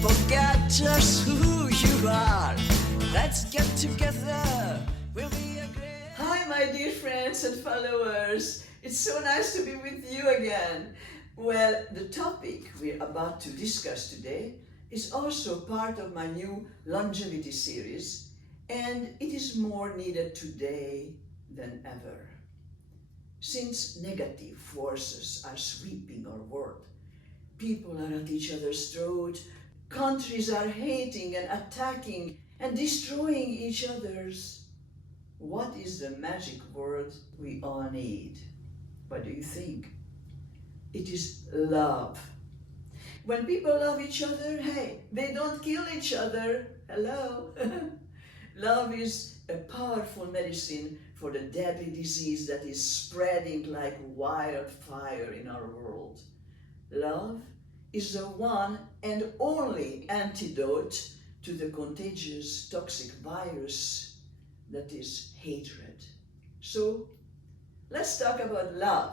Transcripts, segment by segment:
forget just who you are. Let's get together. We'll be a great... Hi, my dear friends and followers. It's so nice to be with you again. Well, the topic we're about to discuss today is also part of my new longevity series, and it is more needed today than ever. Since negative forces are sweeping our world, people are at each other's throat, countries are hating and attacking and destroying each other's. What is the magic word we all need? What do you think? It is love. When people love each other, hey, they don't kill each other. Hello? Love is a powerful medicine for the deadly disease that is spreading like wildfire in our world. Love is the one and only antidote to the contagious toxic virus that is hatred. So, let's talk about love.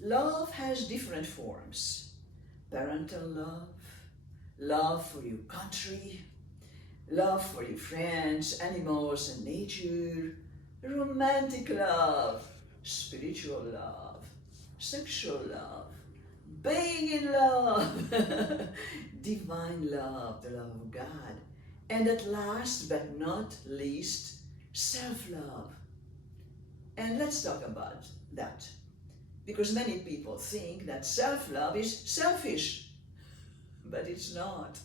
Love has different forms. Parental love, love for your country, love for your friends, animals and nature, romantic love, spiritual love, sexual love, being in love, divine love, the love of God, and at last but not least, self-love. And let's talk about that, because many people think that self-love is selfish, but it's not.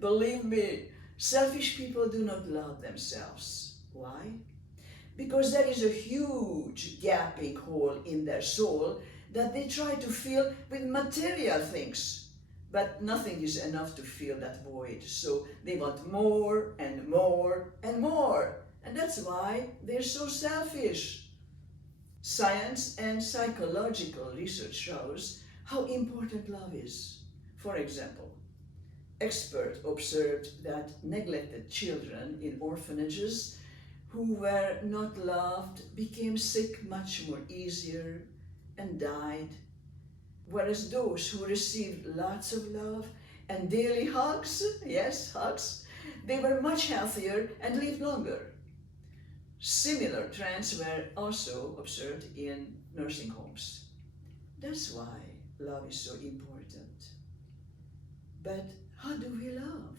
Believe me, selfish people do not love themselves. Why? Because there is a huge gaping hole in their soul that they try to fill with material things. But nothing is enough to fill that void. So they want more and more and more. And that's why they're so selfish. Science and psychological research shows how important love is. For example, experts observed that neglected children in orphanages who were not loved became sick much more easier and died, whereas those who received lots of love and daily hugs, yes, hugs, they were much healthier and lived longer. Similar trends were also observed in nursing homes. That's why love is so important. But how do we love,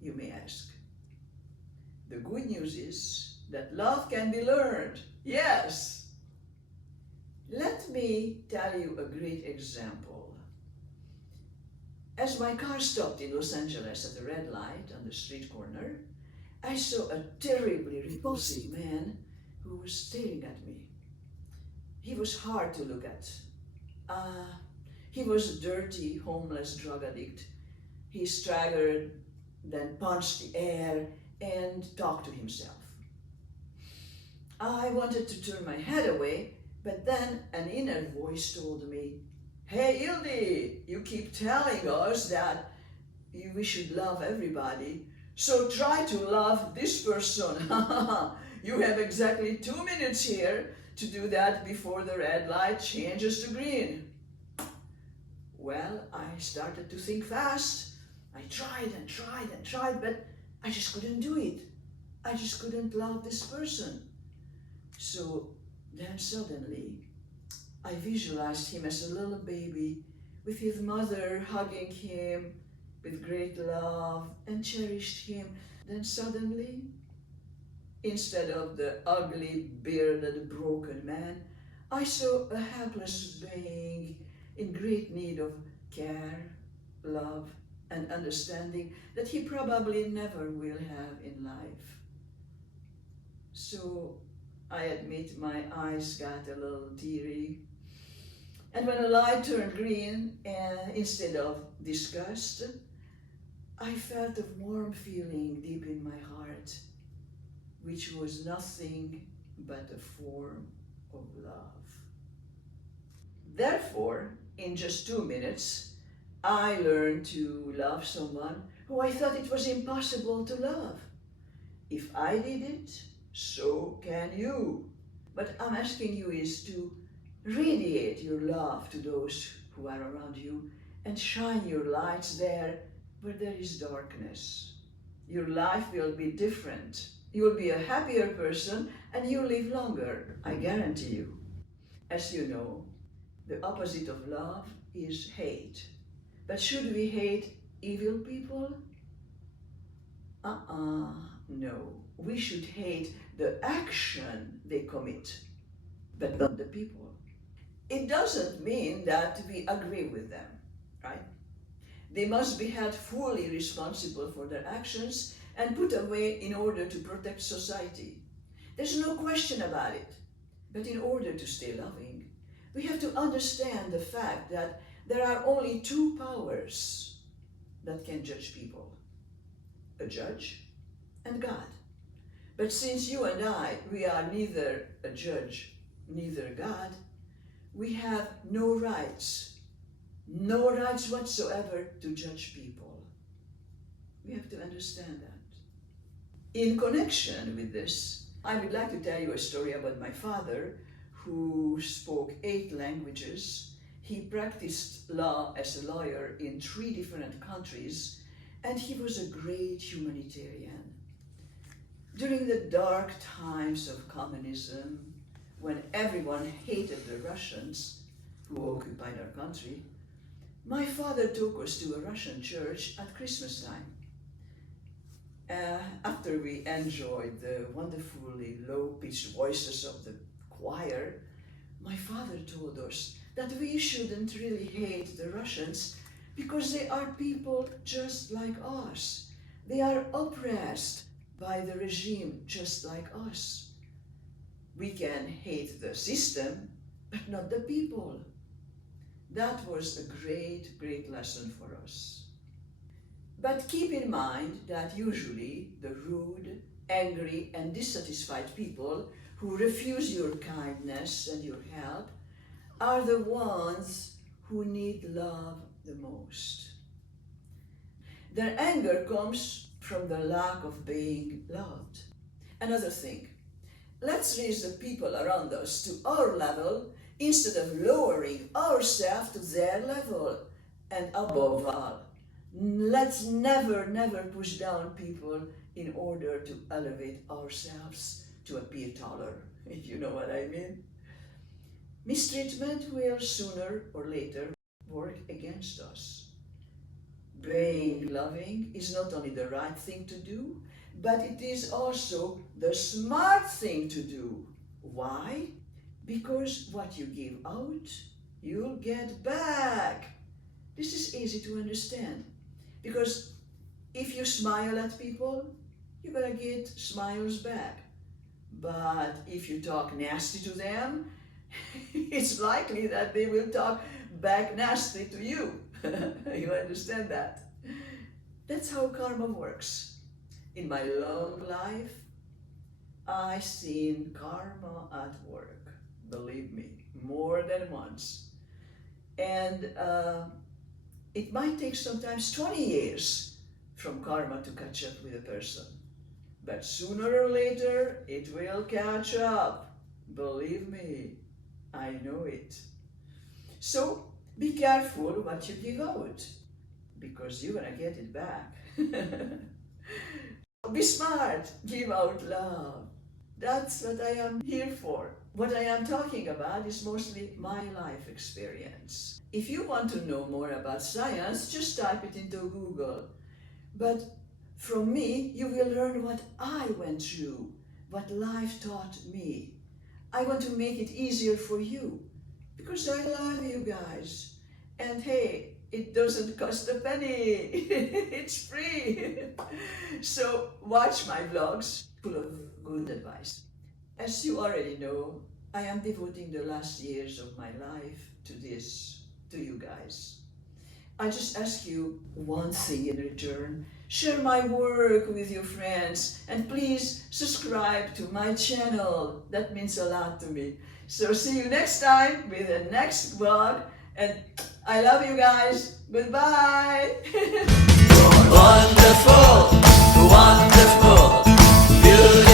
you may ask? The good news is that love can be learned. Yes! Let me tell you a great example. As my car stopped in Los Angeles at a red light on the street corner, I saw a terribly repulsive man who was staring at me. He was hard to look at. He was a dirty, homeless drug addict. He staggered, then punched the air and talked to himself. I wanted to turn my head away, but then an inner voice told me, "Hey Ildy, you keep telling us that we should love everybody, so try to love this person." You have exactly 2 minutes here to do that before the red light changes to green. Well, I started to think fast. I tried and tried and tried, but I just couldn't do it. I just couldn't love this person. So then suddenly, I visualized him as a little baby with his mother hugging him with great love and cherished him. Then suddenly, instead of the ugly, bearded, broken man, I saw a helpless being in great need of care, love, and understanding that he probably never will have in life. So I admit my eyes got a little teary. And when the light turned green, instead of disgust, I felt a warm feeling deep in my heart, which was nothing but a form of love. Therefore, in just 2 minutes, I learned to love someone who I thought it was impossible to love. If I did it, so can you. What I'm asking you is to radiate your love to those who are around you and shine your lights there where there is darkness. Your life will be different. You will be a happier person and you'll live longer, I guarantee you. As you know, the opposite of love is hate. But should we hate evil people? No. We should hate the action they commit, but not the people. It doesn't mean that we agree with them, right? They must be held fully responsible for their actions and put away in order to protect society. There's no question about it. But in order to stay loving, we have to understand the fact that there are only two powers that can judge people: a judge and God. But since you and I, we are neither a judge, neither God, we have no rights whatsoever to judge people. We have to understand that. In connection with this, I would like to tell you a story about my father, who spoke 8 languages. He practiced law as a lawyer in 3 different countries, and he was a great humanitarian. During the dark times of communism, when everyone hated the Russians who occupied our country, my father took us to a Russian church at Christmas time. After we enjoyed the wonderfully low-pitched voices of the choir, my father told us that we shouldn't really hate the Russians because they are people just like us. They are oppressed by the regime just like us. We can hate the system, but not the people. That was a great, great lesson for us. But keep in mind that usually the rude, angry, and dissatisfied people who refuse your kindness and your help are the ones who need love the most. Their anger comes from the lack of being loved. Another thing, let's raise the people around us to our level instead of lowering ourselves to their level. And above all, let's never push down people in order to elevate ourselves to appear taller, if you know what I mean. Mistreatment will sooner or later work against us. Being loving is not only the right thing to do, but it is also the smart thing to do. Why? Because what you give out, you'll get back. This is easy to understand. Because if you smile at people, you're gonna get smiles back. But if you talk nasty to them, it's likely that they will talk back nasty to you. You understand that? That's how karma works. In my long life, I've seen karma at work, believe me, more than once. And it might take sometimes 20 years from karma to catch up with a person. But sooner or later, it will catch up. Believe me, I know it. So be careful what you give out, because you're gonna get it back. Be smart, give out love. That's what I am here for. What I am talking about is mostly my life experience. If you want to know more about science, just type it into Google. But from me, you will learn what I went through, what life taught me. I want to make it easier for you, because I love you guys. And hey, it doesn't cost a penny. It's free. So watch my vlogs full of good advice. As you already know, I am devoting the last years of my life to this, to you guys. I just ask you one thing in return. Share my work with your friends, and please subscribe to my channel. That means a lot to me. So see you next time with the next vlog, and I love you guys. Goodbye. Wonderful, wonderful, beautiful.